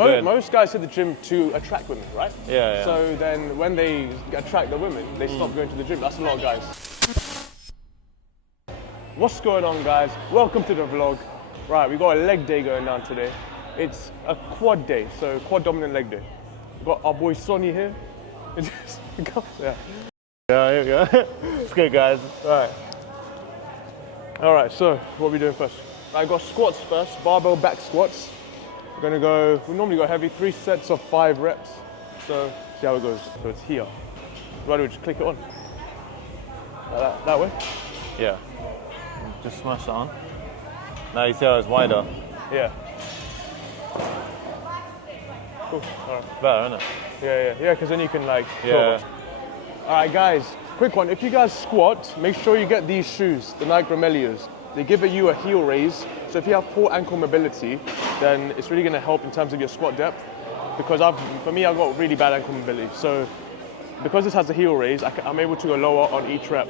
Most guys hit the gym to attract women, right? Yeah. So then when they attract the women, they stop going to the gym. That's a lot of guys. What's going on, guys? Welcome to the vlog. Right, we got a leg day going down today. It's a quad day, so quad dominant leg day. We've got our boy Sonny here. Yeah, here we go. It's good, guys. All right, so what are we doing first? I got squats first, barbell back squats. We're gonna go, we normally go heavy, 3 sets of 5 reps. So, see how it goes. So it's here. Why do we just click it on? Like that way? Yeah. Just smash that on. Now you see how it's wider. Yeah. Cool, all right. Better, isn't it? Yeah, because then you can like, Yeah. All right, guys, quick one. If you guys squat, make sure you get these shoes, the Nike Romelios. They give you a heel raise. So if you have poor ankle mobility, then it's really gonna help in terms of your squat depth. Because for me, I've got really bad ankle mobility. So because this has a heel raise, I'm able to go lower on each rep.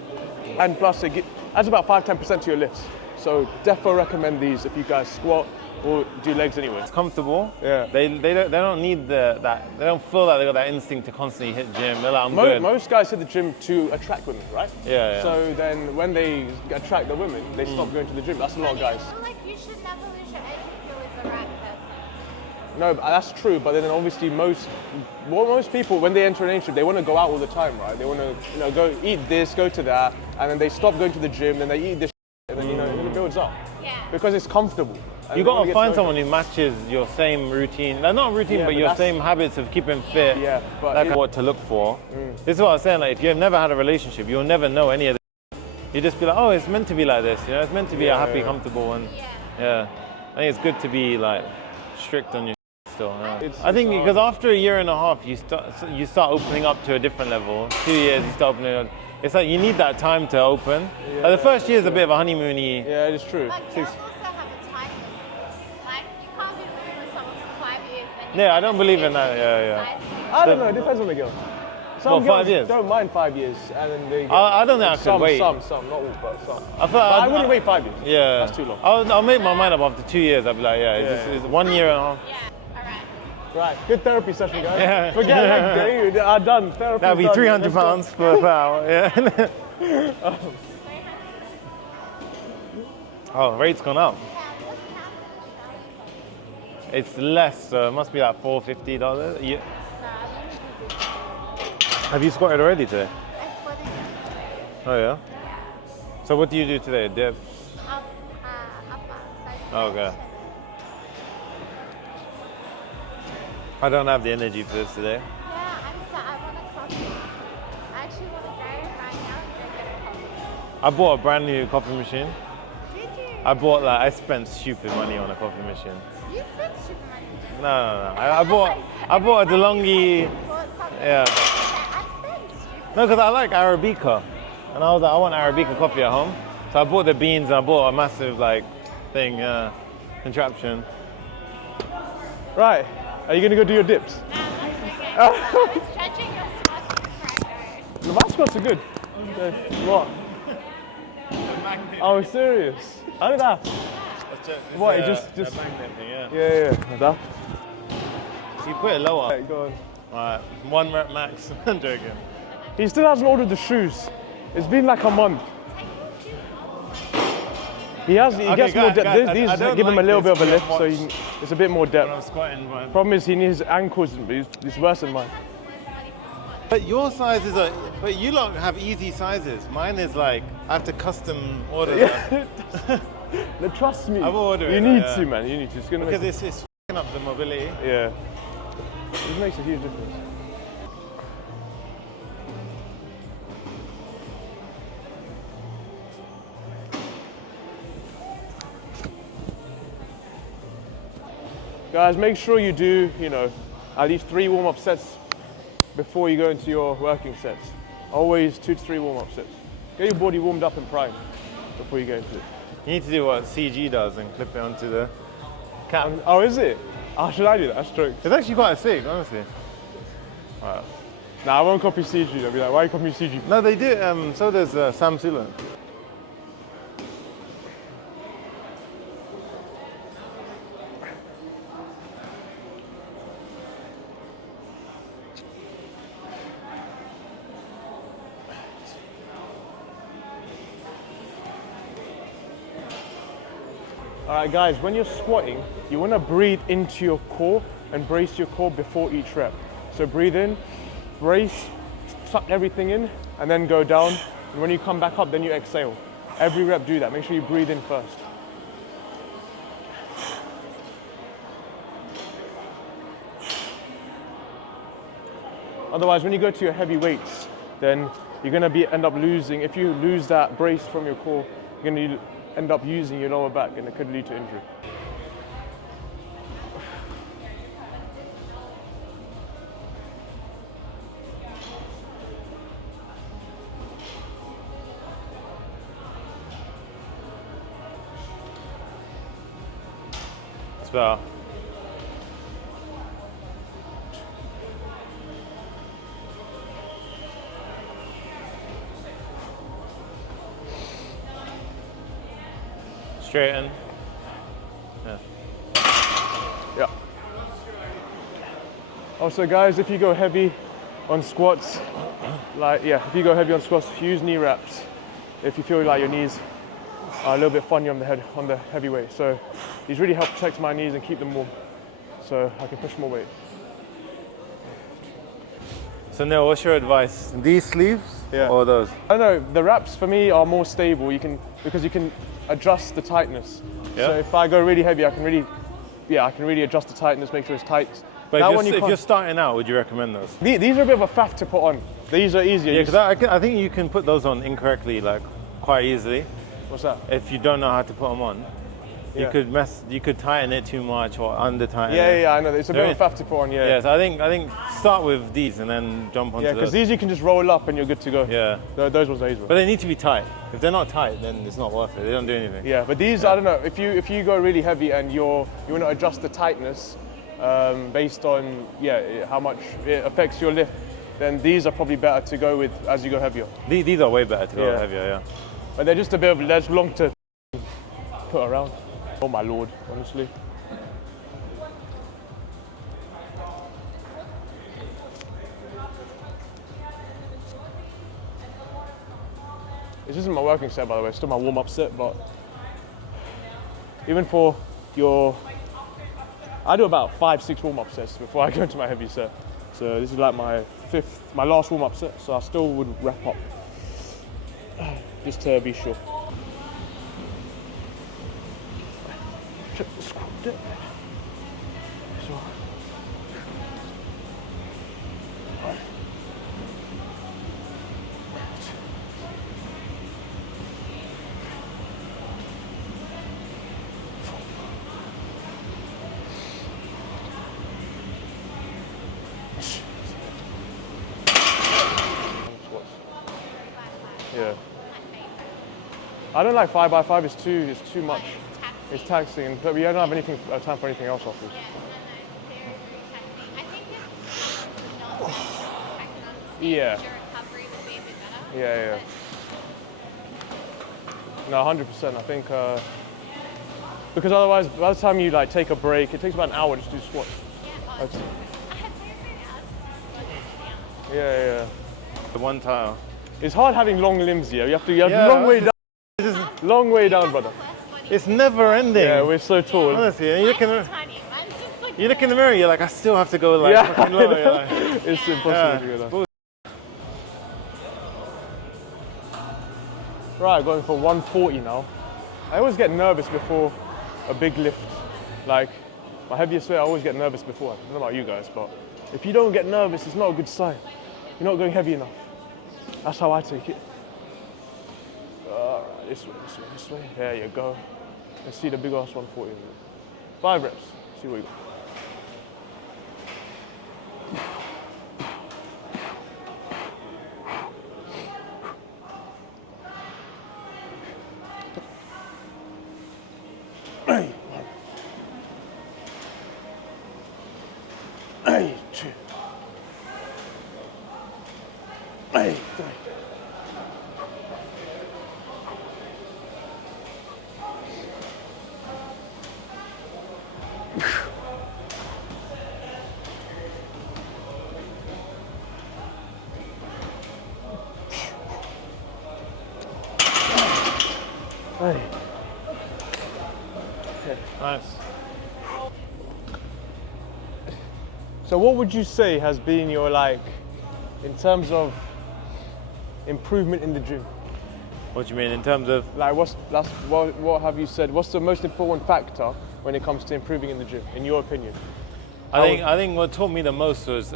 And plus, it adds about 5-10% to your lifts. So definitely recommend these if you guys squat or do legs anyway. It's comfortable. Yeah. They don't need that. They don't feel like they got that instinct to constantly hit gym. They're like, I'm good. Most guys hit the gym to attract women, right? Yeah. So then when they attract the women, they stop going to the gym. That's a lot of guys. I feel like you should never lose your edge if you're with the right person. No, that's true. But then obviously most people, when they enter an age group, they want to go out all the time, right? They want to, go eat this, go to that, and then they stop going to the gym. Then they eat this, and then it builds up. Yeah. Because it's comfortable. You got to find someone who matches your same routine. Like, not routine, but your same habits of keeping fit. Yeah, but like what to look for. This is what I was saying. Like, if you've never had a relationship, you'll never know any of this. You just be like, oh, it's meant to be like this. You know, it's meant to be a happy, comfortable one. Yeah. I think it's good to be like strict on your still. Yeah. I think because after a year and a half, you start opening up to a different level. 2 years, you start opening up. It's like you need that time to open. Yeah. Like, the first year is a bit of a honeymoony. Yeah, it is true. But girls also have a time limit. Like, you can't be living with someone for 5 years. Yeah, I don't believe in that. Yeah. I don't know. It depends on the girl. Some girls 5 years? don't mind 5 years, and then they. I don't think I could wait. Some, not all, but some. I wouldn't wait 5 years. Yeah, that's too long. I'll make my mind up after 2 years. I'll be like, it's 1 year and a half. Yeah, alright. Right, good therapy session, guys. Yeah. Forget leg day. I'm done. Therapy. That'll be £300 per hour. Yeah. Oh, rate's gone up. It's less, so it must be like $450. Yeah. Have you squatted already today? I squatted yesterday. Oh yeah. So what do you do today? Dips? Up, Oh, okay. I don't have the energy for this today. Yeah, I want a coffee. I actually want to go right now and go get a coffee. I bought a brand new coffee machine. Did you? I spent stupid money on a coffee machine. You spent stupid money. No. I bought a DeLonghi. Bought something. Yeah. I spent stupid. No, because I like Arabica. And I was like, I want Arabica coffee at home. So I bought the beans and I bought a massive contraption. Right. Are you gonna go do your dips? No, that's okay. I was stretching your squats before I go. The back squats are good. What? Oh, serious? How did that? What? It just. magnet thing, yeah. Yeah. That. You put it lower. Right, go on. Alright, 1 rep max. I'm joking. He still hasn't ordered the shoes. It's been like a month. He gets more depth. These give him a little bit of a lift, so it's a bit more depth. When I'm squatting, man. Problem is, he needs his ankles. It's worse than mine. But your sizes are. But you lot have easy sizes. Mine is like I have to custom order that. Trust me. I will order it. You need to, man. You need to. It's gonna because it's f***ing up the mobility. Yeah. It makes a huge difference. Guys, make sure you do, at least 3 warm-up sets before you go into your working sets. Always 2 to 3 warm-up sets. Get your body warmed up and primed before you go into it. You need to do what CG does and clip it onto the cap. Oh, is it? Oh, should I do that? That's true. It's actually quite sick, honestly. Right. Nah, I won't copy CG. They'll be like, why are you copying CG? No, they do. So does Sam Sulan. All right, guys, when you're squatting, you want to breathe into your core and brace your core before each rep. So breathe in, brace, suck everything in, and then go down. And when you come back up, then you exhale. Every rep, do that. Make sure you breathe in first. Otherwise, when you go to your heavy weights, then you're going to end up losing. If you lose that brace from your core, you're going to end up using your lower back, and it could lead to injury. It's better. Straighten. Yeah. Yeah. Also, guys, if you go heavy on squats, if you go heavy on squats, use knee wraps. If you feel like your knees are a little bit funny on the heavy weight. So these really help protect my knees and keep them warm, so I can push more weight. So Neil, what's your advice? These sleeves or those? I don't know, the wraps for me are more stable. Because you can adjust the tightness. Yeah. So if I go really heavy, I can really adjust the tightness, make sure it's tight. But if you're starting out, would you recommend those? These are a bit of a faff to put on. These are easier. Yeah, because I think you can put those on incorrectly, like quite easily. What's that? If you don't know how to put them on. You could tighten it too much or under tighten it. Yeah, I know. It's a bit of a faff to put on, Yeah, so I think start with these and then jump onto those. Yeah, because these you can just roll up and you're good to go. Yeah. Those ones are easy. But they need to be tight. If they're not tight, then it's not worth it. They don't do anything. Yeah, but these, I don't know, if you go really heavy and you want to adjust the tightness based on how much it affects your lift, then these are probably better to go with as you go heavier. These are way better to go heavier, yeah. But they're just a bit of less long to put around. Oh my lord, honestly. This isn't my working set, by the way, it's still my warm-up set, but even for I do about 5-6 warm-up sets before I go into my heavy set. So this is like my last warm-up set, so I still would wrap up, just to be sure. Squat dip. So. Yeah. I don't like 5x5. It's too much. It's taxing, but we don't have time for anything else afterwards. Yeah. Your recovery will be a bit better. Yeah. No, 100%. I think because otherwise, by the time you take a break, it takes about an hour just to do squats. Yeah. The one tile. It's hard having long limbs here. You have a long way down. Long way down, brother. It's never ending. Yeah, we're so tall. Honestly, and you look in the mirror, you're like, I still have to go fucking low. You're like, it's impossible to go down. Right, going for 140 now. I always get nervous before a big lift. Like my heaviest weight, I always get nervous before. I don't know about you guys, but if you don't get nervous, it's not a good sign. You're not going heavy enough. That's how I take it. Alright, this way. There you go. Let's see the big ass 140. 5 reps. See what you got. Hey, 2. Hey, 3. Hey. Nice. So what would you say has been your in terms of improvement in the gym? What do you mean in terms of? Like what have you said? What's the most important factor when it comes to improving in the gym, in your opinion? I think what taught me the most was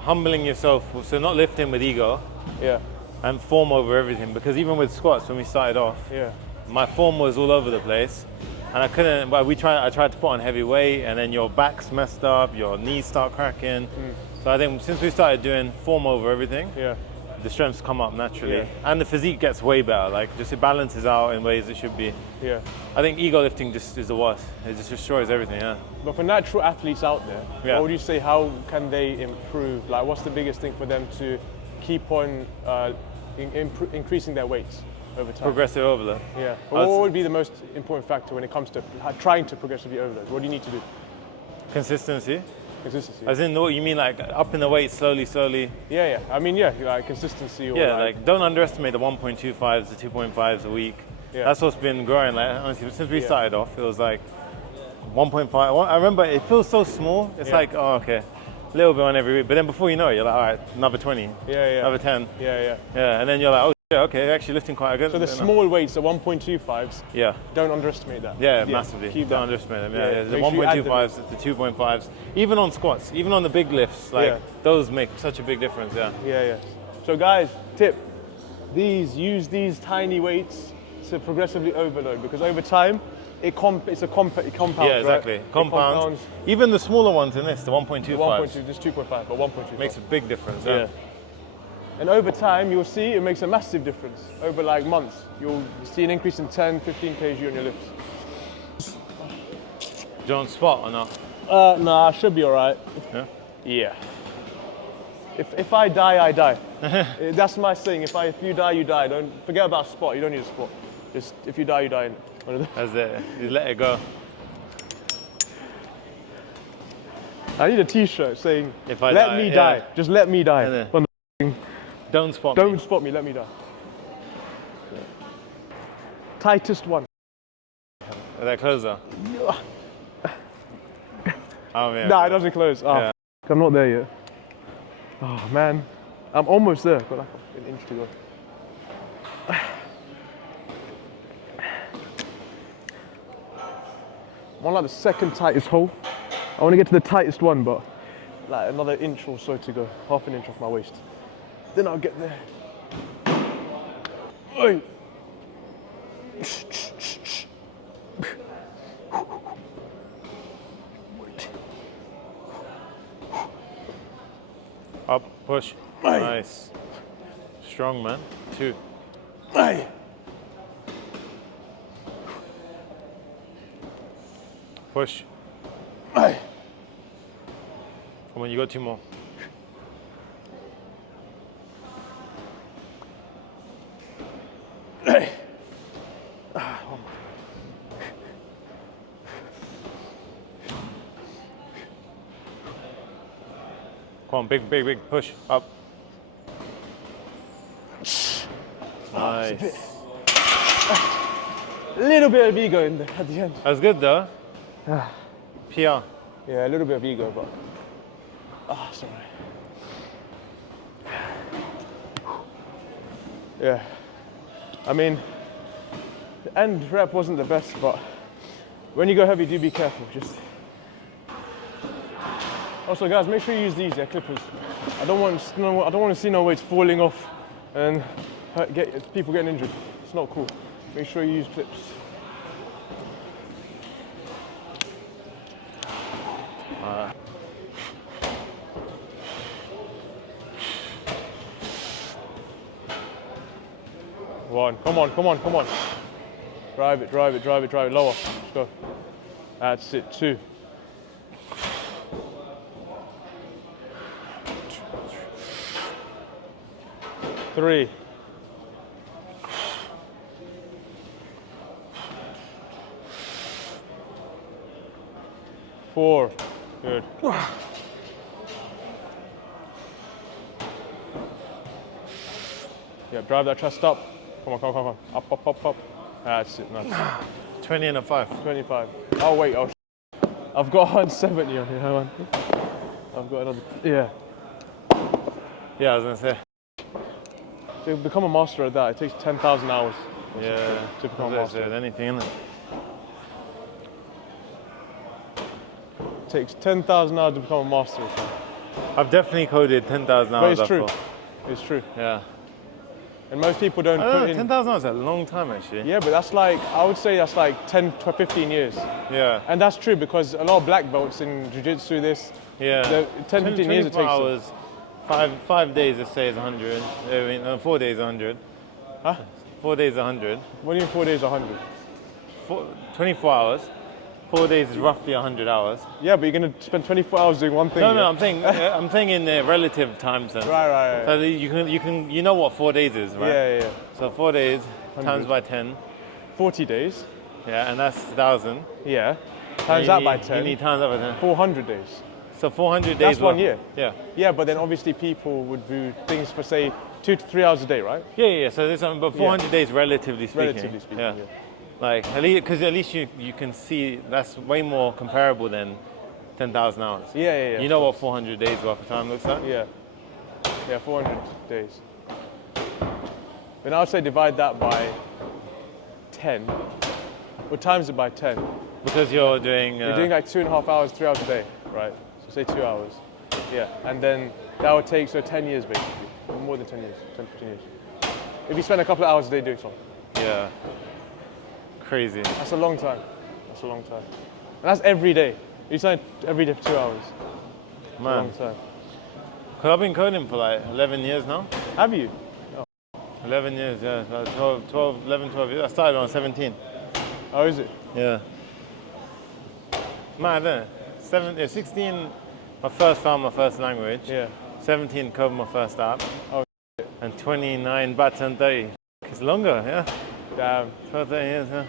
humbling yourself. So not lifting with ego. Yeah. And form over everything. Because even with squats, when we started off, Yeah. my form was all over the place, and I couldn't. But I tried to put on heavy weight, and then your back's messed up, your knees start cracking. So I think since we started doing form over everything, Yeah. the strengths come up naturally, Yeah. and the physique gets way better. Like just it balances out in ways it should be. Yeah. I think ego lifting just is the worst. It just destroys everything. Yeah. But for natural athletes out there, Yeah. what would you say? How can they improve? Like, what's the biggest thing for them to keep on increasing their weights over time? Progressive overload. Yeah. But what would be the most important factor when it comes to trying to progressively overload? What do you need to do? Consistency. Consistency. As in, what you mean, like upping the weight slowly. Yeah, yeah. I mean, yeah, like consistency. Or Yeah, like don't underestimate the 1.25s, the 2.5s a week. Yeah. That's what's been growing. Like honestly, since we started off, it was like 1.5. I remember it feels so small. It's like, oh, okay, a little bit on every week. But then before you know it, you're like, all right, another 20. Yeah, yeah. Another 10. Yeah, yeah. Yeah, and then you're like, oh, shit, okay, actually lifting quite good. So the small weights, the 1.25s. Yeah. Don't underestimate that. Yeah, massively. Keep Don't that. underestimate them. Yeah, Yeah, the make sure you add them. 1.25s, the 2.5s, even on squats, even on the big lifts, like those make such a big difference. Yeah. Yeah, yeah. So guys, tip: use these tiny weights to progressively overload, because over time, it compounds. Yeah, exactly. Right? Compounds. Even the smaller ones in this, the 1.25s, 1.2, just 2.5, but 1.2 makes a big difference. Yeah. And over time, you'll see it makes a massive difference. Over like months, you'll see an increase in 10, 15 kg on your lifts. Do you want spot or not? Nah, I should be all right. Yeah. Yeah. If I die, I die. That's my saying. If you die, you die. Don't forget about spot. You don't need a spot. Just if you die, you die. That's it. You let it go. I need a T-shirt saying, If I "Let die, me yeah. die." Just let me die. Don't spot me. Don't spot me. Let me die. Tightest one. Are they closer? Oh yeah. Nah, it doesn't close. Oh, Yeah. I'm not there yet. Oh man, I'm almost there. Got like an inch to go. I'm on like the second tightest hole. I want to get to the tightest one, but like another inch or so to go. Half an inch off my waist. Then I'll get there. Oi. Up, push. Aye. Nice. Strong, man. 2. Aye. Push. Aye. Come on, you got 2 more. Aye. Come on, big push. Up. Nice. A little bit of ego in there at the end. That's good though. PR. Yeah, a little bit of ego, but sorry. Yeah, I mean, the end rep wasn't the best, but when you go heavy, do be careful. Just also, guys, make sure you use these clippers. I don't want to see no weights falling off and people getting injured. It's not cool. Make sure you use clips. One. Come on. Drive it. Lower. Let's go. That's it. 2. 3. 4. Good. Yeah, drive that chest up. Come on. Up. That's it. Nice. 20 and a 5. 25. Oh wait, oh I've got 170 on here, hang on. I've got another, yeah. Yeah, I was gonna say. To become a master at that, it takes 10,000 hours. Yeah, to become a with master. anything, innit? It takes 10,000 hours to become a master. I've definitely coded 10,000 hours. But it's true. before. It's true. Yeah. And most people don't I put don't know, in. 10,000 hours is a long time actually. Yeah, but that's like, I would say that's like 10 to 15 years. Yeah. And that's true because a lot of black belts in jiu-jitsu, this, Yeah. the 10, 15 years it 24 takes. hours, 5 days, let's say, is 100. I mean, 4 days, 100. Huh? 4 days, 100. What do you mean 4 days, 100? 24 hours. 4 days is roughly 100 hours. Yeah, but you're going to spend 24 hours doing one thing. No, yeah? I'm saying in the relative time sense. Right. So you know what 4 days is, right? Yeah. So 4 days 100. times by 10. 40 days. Yeah, and that's 1,000. Yeah. Times that by 10. You need times that by 10. 400 days. So 400 days. That's 1 year. Yeah. Yeah, but then obviously people would do things for say 2 to 3 hours a day, right? Yeah. So there's something, but 400 days relatively speaking. Relatively speaking, yeah. Like, because at least you can see that's way more comparable than 10,000 hours. Yeah. You know what 400 days worth of time looks like? Yeah, 400 days. Then I would say divide that by 10, or times it by 10. Because you're doing... You're doing like 2.5 hours, 3 hours a day, right? So say 2 hours. Yeah, and then that would take, 10 years basically, or more than 10 years, 10, 15 years. If you spend a couple of hours a day doing something. Yeah. Crazy. That's a long time. And that's every day. You spend every day for 2 hours. Man. That's a long time. Because I've been coding for like 11 years now. Have you? 11 years, yeah. About 11, 12 years. I started when I was 17. Oh, is it? Yeah. Mad, isn't it? 16, I first found my first language. Yeah. 17, coded my first app. Oh, and 29, about 10, 30. It's longer, yeah. Damn. 12, 30 years, yeah.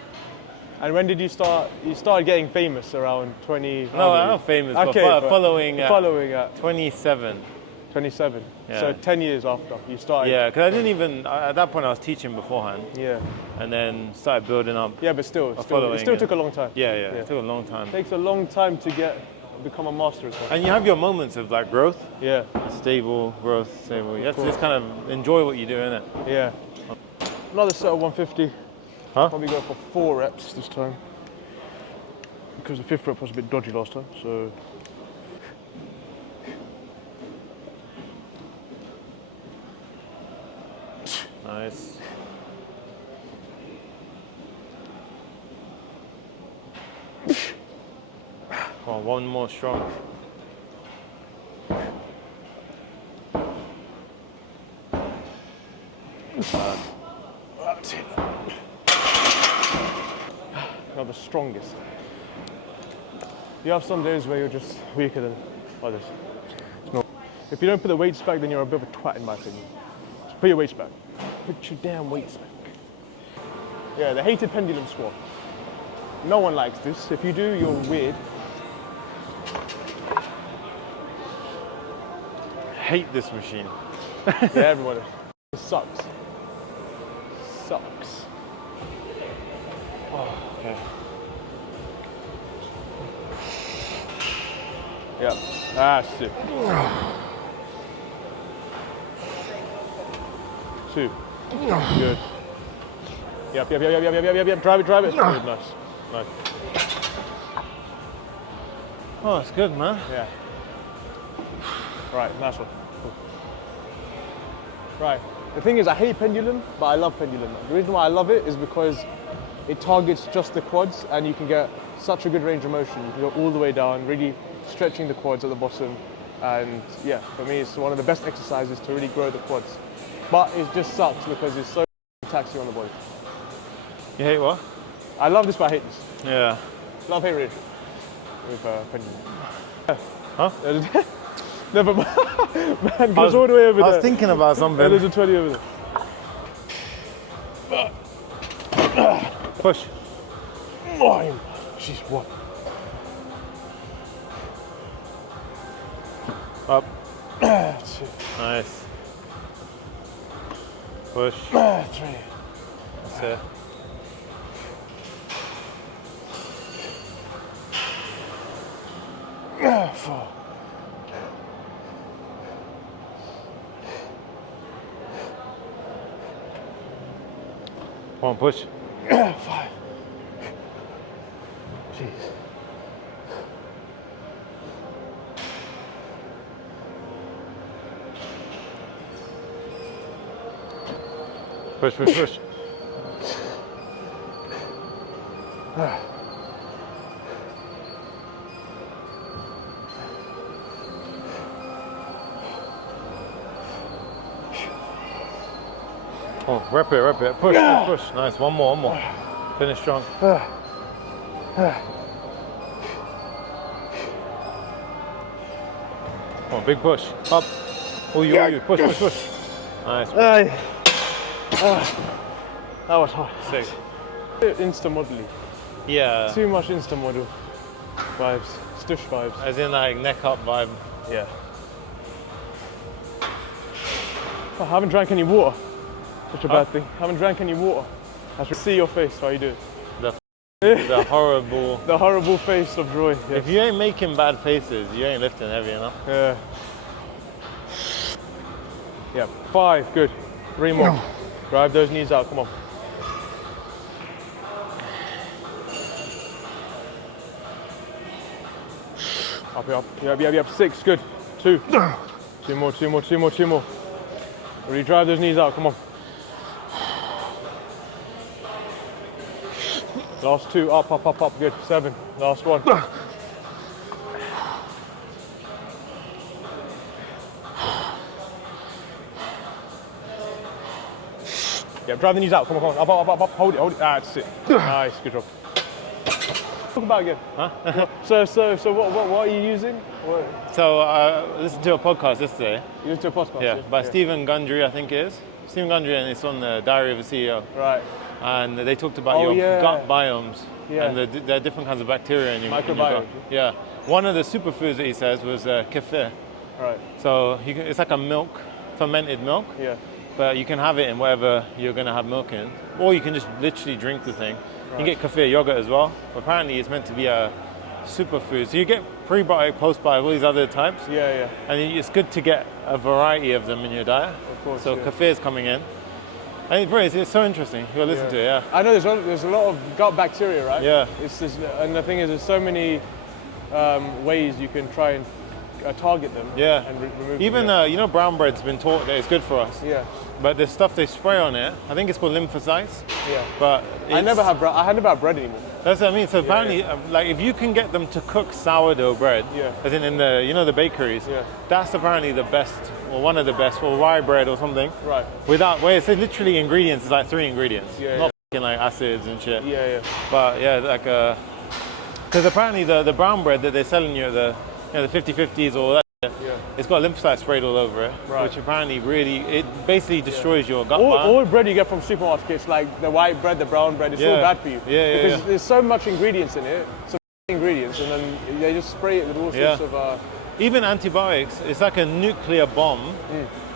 And when did you start? You started getting famous around 20. No, I'm not famous, okay, but following at 27. 27. Yeah. So 10 years after you started. Yeah, because I didn't even, at that point I was teaching beforehand. Yeah. And then started building up. Yeah, but still it following, still took a long time. Yeah, it took a long time. It takes a long time to become a master. And you have your moments of like growth. Yeah. Stable, growth, stable. You have to just kind of enjoy what you do, innit? Yeah. Another set of 150. Huh? Probably go for 4 reps this time. Because the 5th rep was a bit dodgy last time, so. Nice. Come on, one more strong. That's it. Not the strongest. You have some days where you're just weaker than others. If you don't put the weights back, then you're a bit of a twat in my opinion. So put your weights back. Put your damn weights back. Yeah, the hated pendulum squat. No one likes this. If you do, you're weird. Hate this machine. Yeah, everyone. It sucks. Sucks. Oh, okay. Yep. That's it. 2. Good. Yep. Drive it. Good, nice. Oh, it's good, man. Yeah. Right, nice one. Cool. Right. The thing is, I hate pendulum, but I love pendulum. The reason why I love it is because it targets just the quads, and you can get such a good range of motion. You can go all the way down, really stretching the quads at the bottom. And yeah, for me, it's one of the best exercises to really grow the quads. But it just sucks because it's so taxing on the body. You hate what? I love this, but I hate this. Yeah. Love-hate ratio with pendulum. Huh? Never mind. Man goes all the way over there. I was thinking about something. There's a 20 over there. Push. Oh, jeez, what? Up. 2. Nice. Push. 3. That's it. 4. Come on, push. 5. Jeez. Push, push, push. Oh, rep it, push, push, push. Nice, one more. Finish strong. Oh, big push. Up. Oh, you. Push, push, push. Nice. That was hard. Sick. Insta modeling. Yeah. Too much Insta model vibes. Stush vibes. As in like neck up vibe. Yeah. I haven't drank any water. Such a bad thing. I haven't drank any water. I should see your face while you do it. The horrible. The horrible face of joy. Yes. If you ain't making bad faces, you ain't lifting heavy enough. Yeah. Yeah. 5. Good. 3 more. Drive those knees out. Come on. Up. Yep. 6. Good. 2. 2 more. Really drive those knees out. Come on. Last 2. Up. Good. 7. Last 1. Yeah, drive the knees out. Come on. Up. Hold it. That's it. Nice. Good job. Talk about it again. Huh? So what are you using? What? So I listened to a podcast yesterday. You listened to a podcast? Yeah, by Stephen Gundry, I think it is. Stephen Gundry, and it's on the Diary of a CEO. Right. And they talked about your gut biomes and there are different kinds of bacteria in your Microbiome. gut. Yeah. One of the superfoods that he says was kefir. Right. So it's like a milk, fermented milk. Yeah. But you can have it in whatever you're going to have milk in, or you can just literally drink the thing. Right. You can get kefir yogurt as well. Apparently, it's meant to be a superfood. So you get prebiotic, postbiotic, all these other types. Yeah. And it's good to get a variety of them in your diet. Of course. So kefir is coming in. And it's so interesting. You'll listen to it, yeah. I know there's a lot of gut bacteria, right? Yeah. And the thing is, there's so many ways you can try and target them. Yeah. And remove Even them. brown bread's been taught that it's good for us. Yeah. But the stuff they spray on it, I think it's called lymphocytes. Yeah. But I never have bread. I never have bread anymore. That's what I mean. So apparently, like if you can get them to cook sourdough bread, as in the the bakeries, that's apparently the best, or one of the best, or rye bread or something. Right. Where it's literally ingredients, it's like 3 ingredients, Yeah, not f***ing like acids and shit. Yeah. But yeah, like because apparently the brown bread that they're selling you at the the 50/50s or that. It's got lymphocytes sprayed all over it, which apparently it basically destroys your gut. All bread you get from supermarkets, like the white bread, the brown bread, it's all bad for you. Because there's so much ingredients in it, and then they just spray it with all sorts of. Even antibiotics, it's like a nuclear bomb,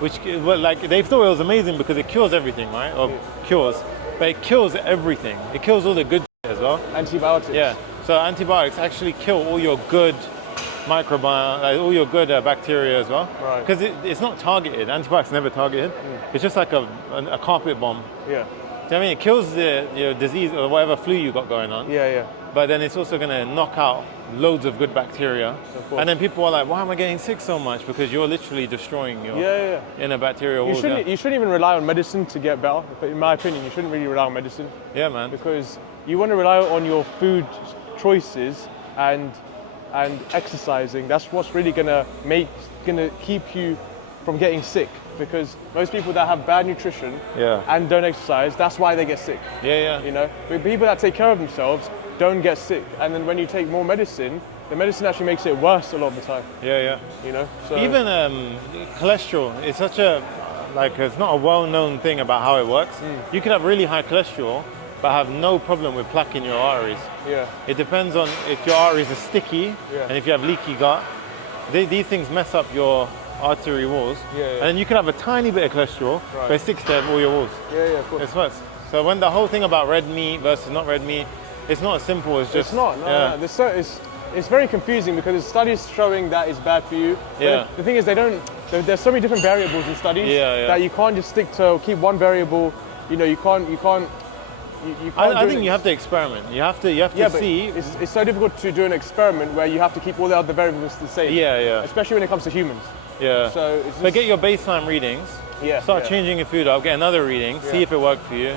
which like they thought it was amazing because it cures everything, right? Or cures, but it kills everything. It kills all the good as well. Antibiotics. Yeah. So antibiotics actually kill all your good microbiome, like all your good bacteria as well. Right. Because it's not targeted. Antibiotics never targeted. It's just like a carpet bomb. Yeah. Do you know what I mean? It kills your disease or whatever flu you got going on. Yeah. But then it's also going to knock out loads of good bacteria. Of course. And then people are like, why am I getting sick so much? Because you're literally destroying your inner bacterial walls. You shouldn't even rely on medicine to get better. In my opinion, you shouldn't really rely on medicine. Yeah, man. Because you want to rely on your food choices and exercising. That's what's really gonna keep you from getting sick. Because most people that have bad nutrition and don't exercise, that's why they get sick. Yeah. You know, but people that take care of themselves don't get sick. And then when you take more medicine, the medicine actually makes it worse a lot of the time. Yeah. You know, so even cholesterol. It's such a it's not a well-known thing about how it works. You could have really high cholesterol, but have no problem with plaque in your arteries. Yeah. It depends on if your arteries are sticky and if you have leaky gut. These things mess up your artery walls. And then you can have a tiny bit of cholesterol, but it sticks to all your walls. Yeah, of course. It's worse. So when the whole thing about red meat versus not red meat, it's not as simple as just... It's not. No. it's very confusing because there's studies showing that it's bad for you. Yeah. But the thing is, there's so many different variables in studies that you can't just keep one variable. You know, you can't. I think you have to experiment. You have to see. It's so difficult to do an experiment where you have to keep all the other variables the same. Yeah. Especially when it comes to humans. Yeah. So it's just, but get your baseline readings. Yeah. Start changing your food up. Get another reading. See if it worked for you,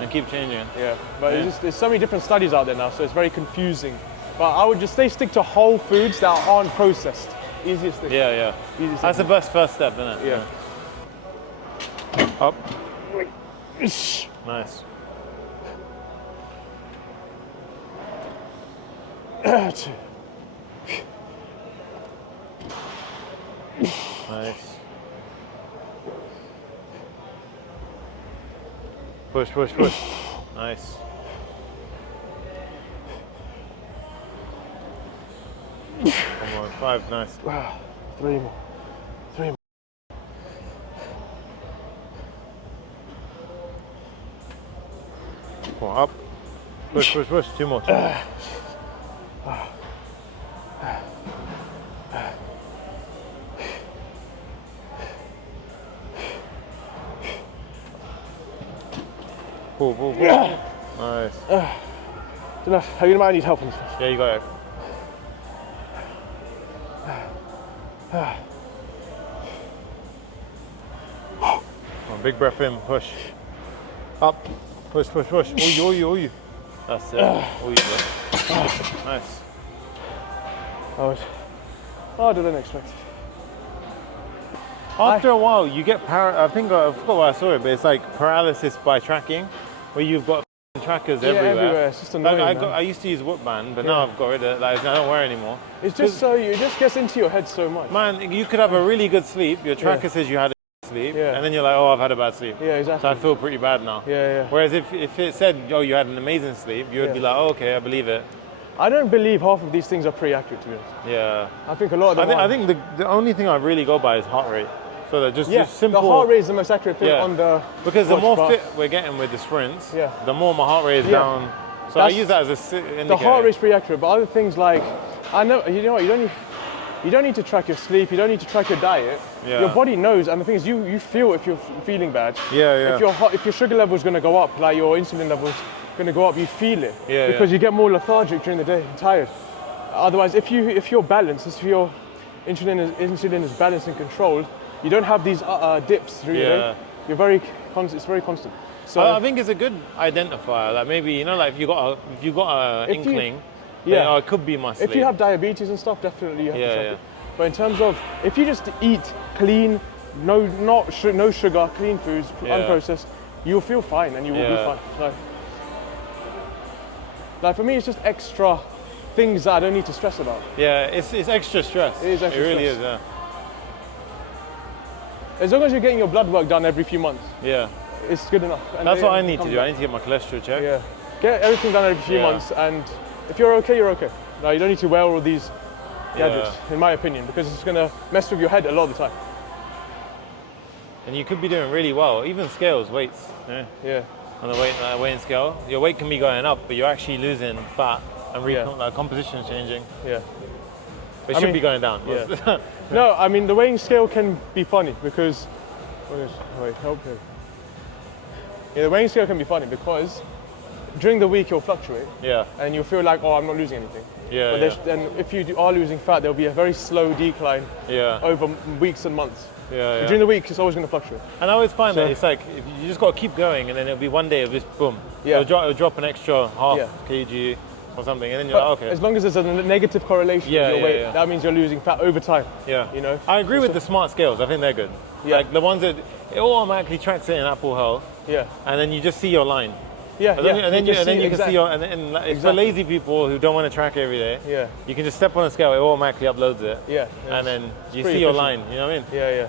and keep changing. Yeah. But there's so many different studies out there now, so it's very confusing. But I would just stick to whole foods that aren't processed. Easiest thing. Yeah. Easiest That's thing. the best first step, isn't it? Yeah. Up. Nice. Nice. Push. Nice. Come on, 5, nice. 3 more. Come on, up. Push. 2 more. Pull. Nice. Enough. You might need help on this. Yeah, you got it. Come on, big breath in, push. Up. Push. Oh you. That's it. Oh you, bro. Nice. That was harder than expected. After a while, you get I forgot where I saw it, but it's like paralysis by tracking, where you've got trackers everywhere. It's just annoying. I used to use Whoopband, but now I've got rid of it. I don't wear it anymore. It's just it just gets into your head so much. Man, you could have a really good sleep. Your tracker says you had a good sleep, and then you're like, oh, I've had a bad sleep. Yeah, exactly. So I feel pretty bad now. Yeah. Whereas if it said, oh, you had an amazing sleep, you would be like, oh, okay, I believe it. I don't believe half of these things are pretty accurate, to be honest. Yeah. I think a lot of them I think the only thing I really go by is heart rate. So that just simple. The heart rate is the most accurate thing on the because the watch, more fit we're getting with the sprints, Yeah. the more my heart rate is down. So I use that as a indicator. The heart rate's pretty accurate, but other things like, I know, you know what, you don't need to track your sleep, you don't need to track your diet. Yeah. Your body knows, and the thing is, you feel if you're feeling bad. Yeah. If your sugar level is going to go up, like your insulin level is going to go up, you feel it. Because you get more lethargic during the day, and tired. Otherwise, if you're balanced, if your insulin is balanced and controlled, you don't have these dips through your day. You're it's very constant. So I think it's a good identifier. Like maybe like if you got an inkling, then, it could be my sleep. If you have diabetes and stuff, definitely you have to track it. But in terms of if you just eat clean, no sugar, clean foods, unprocessed, you'll feel fine and you will be fine. Like for me, it's just extra things that I don't need to stress about. Yeah, it's extra stress. It is extra stress. It really stress. is. Yeah. As long as you're getting your blood work done every few months. Yeah. It's good enough. And that's what I need to do. I need to get my cholesterol checked. Yeah. Get everything done every few months, and if you're okay, you're okay. No, you don't need to wear all these gadgets, in my opinion, because it's going to mess with your head a lot of the time. And you could be doing really well. Even scales, weights. Yeah. On the weighing scale, your weight can be going up, but you're actually losing fat, and composition is changing. Yeah. But it should be going down. Yeah. No, I mean the weighing scale can be funny because. Wait, help me. Yeah, the weighing scale can be funny because during the week it'll fluctuate. Yeah. And you'll feel like, oh, I'm not losing anything. Yeah. But then if you are losing fat, there'll be a very slow decline. Over weeks and months. Yeah. During the week, it's always going to fluctuate. And I always find that it's like if you just got to keep going, and then it'll be one day it'll just boom. Yeah. It'll drop an extra half kg or something, and then you're like, okay. As long as there's a negative correlation with your weight, that means you're losing fat over time. Yeah. You know. I agree with the smart scales. I think they're good. Yeah. Like the ones that it automatically tracks it in Apple Health. Yeah. And then you just see your line. Yeah. And then you can see your it's for lazy people who don't want to track every day. Yeah. You can just step on a scale. It automatically uploads it. Yeah. And then you see your line. You know what I mean? Yeah.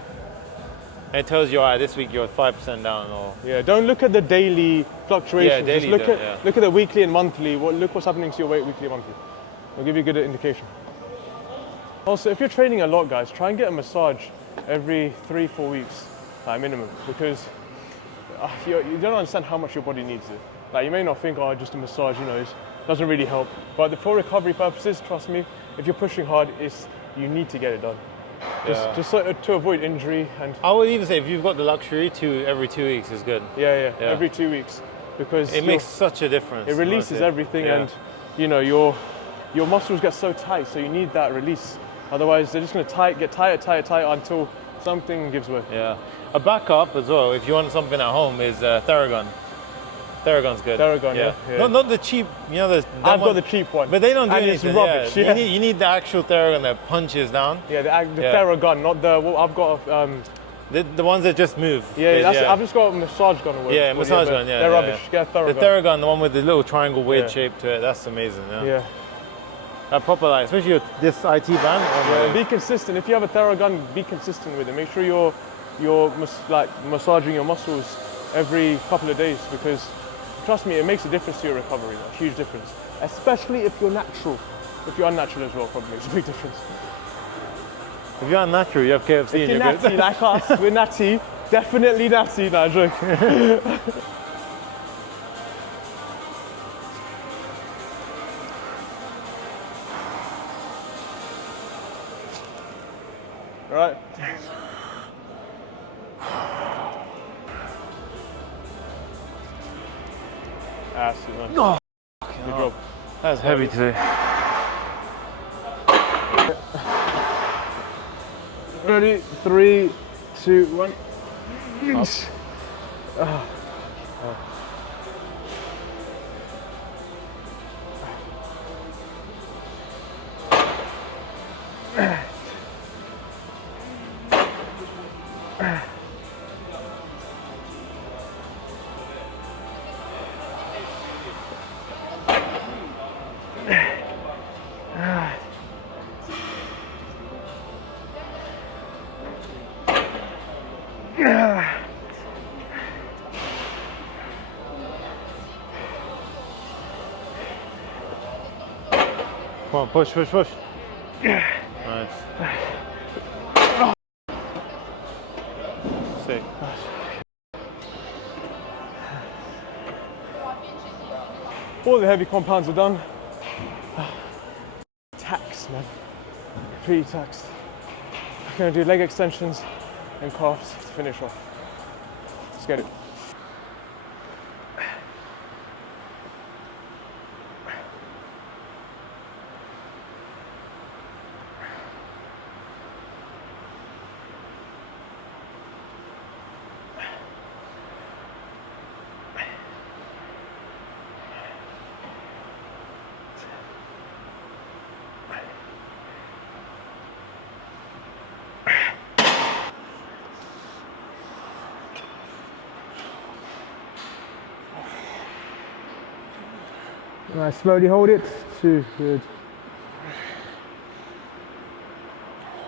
And it tells you, all right, this week you're 5% down, or don't look at the daily fluctuations. Yeah, daily. Just look at the weekly and monthly. Look what's happening to your weight weekly and monthly. It'll give you a good indication. Also, if you're training a lot, guys, try and get a massage every 3-4 weeks, minimum, because you don't understand how much your body needs it. Like you may not think, oh, just a massage, doesn't really help. But for recovery purposes, trust me, if you're pushing hard, you need to get it done. Just to avoid injury. And I would even say if you've got the luxury, every 2 weeks is good. Yeah, every 2 weeks, because it makes such a difference. It releases everything, and you know your muscles get so tight, so you need that release. Otherwise, they're just going to get tighter until something gives way. Yeah. A backup as well, if you want something at home, is Theragun. Theragun's good. Theragun, yeah. Not the cheap, you know. I've got the cheap one. But they don't do and anything. It's rubbish. Yeah. You need the actual Theragun that punches down. Yeah, the Theragun, not the. Well, I've got. The ones that just move. I've just got a massage gun. Massage gun. Yeah, they're rubbish. Get Theragun. The Theragun, the one with the little triangle weight shape to it. That's amazing. Yeah. Proper, like, especially with this IT band. Be consistent. If you have a Theragun, be consistent with it. Make sure you're massaging your muscles every couple of days, because trust me, it makes a difference to your recovery. A huge difference. Especially if you're natural. If you're unnatural as well, probably it's a big difference. If you're unnatural, you have KFC if you're natty like us, we're natty. Definitely natty. No, joke. All right. No. Good job. That's heavy today. Ready? 3, 2, 1. Come on, push. Nice. Sick. All the heavy compounds are done. Taxed, man. Pretty taxed. I'm gonna do leg extensions and calves to finish off. Let's get it. Nice, slowly hold it. 2, good.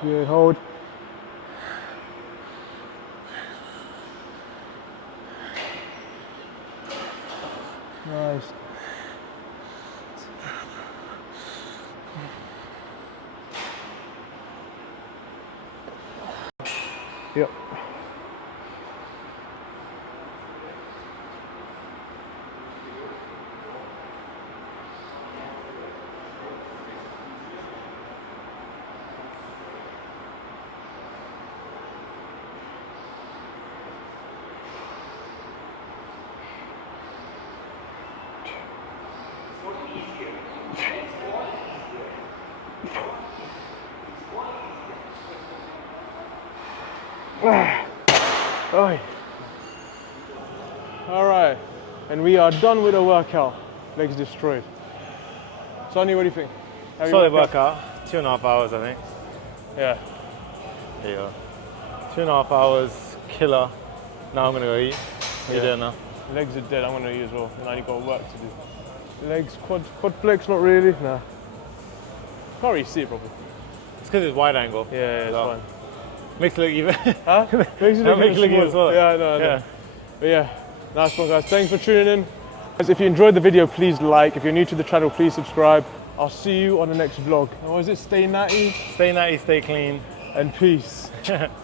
Good, hold. Nice. Yep. All right, and we are done with the workout. Legs destroyed. Sonny, what do you think? Solid workout. 2.5 hours, I think. Yeah. There you go. 2.5 hours, killer. Now I'm gonna go eat. What are you doing now? Legs are dead. I'm gonna eat as well. Now you've got work to do. Legs, quad flex, not really. Nah. Can't really see it properly. It's because it's wide angle. Yeah, it's fine. Makes it look even. Huh? Makes it look even smaller. Yeah, I know. But yeah, nice one, guys. Thanks for tuning in. Guys, if you enjoyed the video, please like. If you're new to the channel, please subscribe. I'll see you on the next vlog. Or is it stay natty? Stay natty, stay clean. And peace.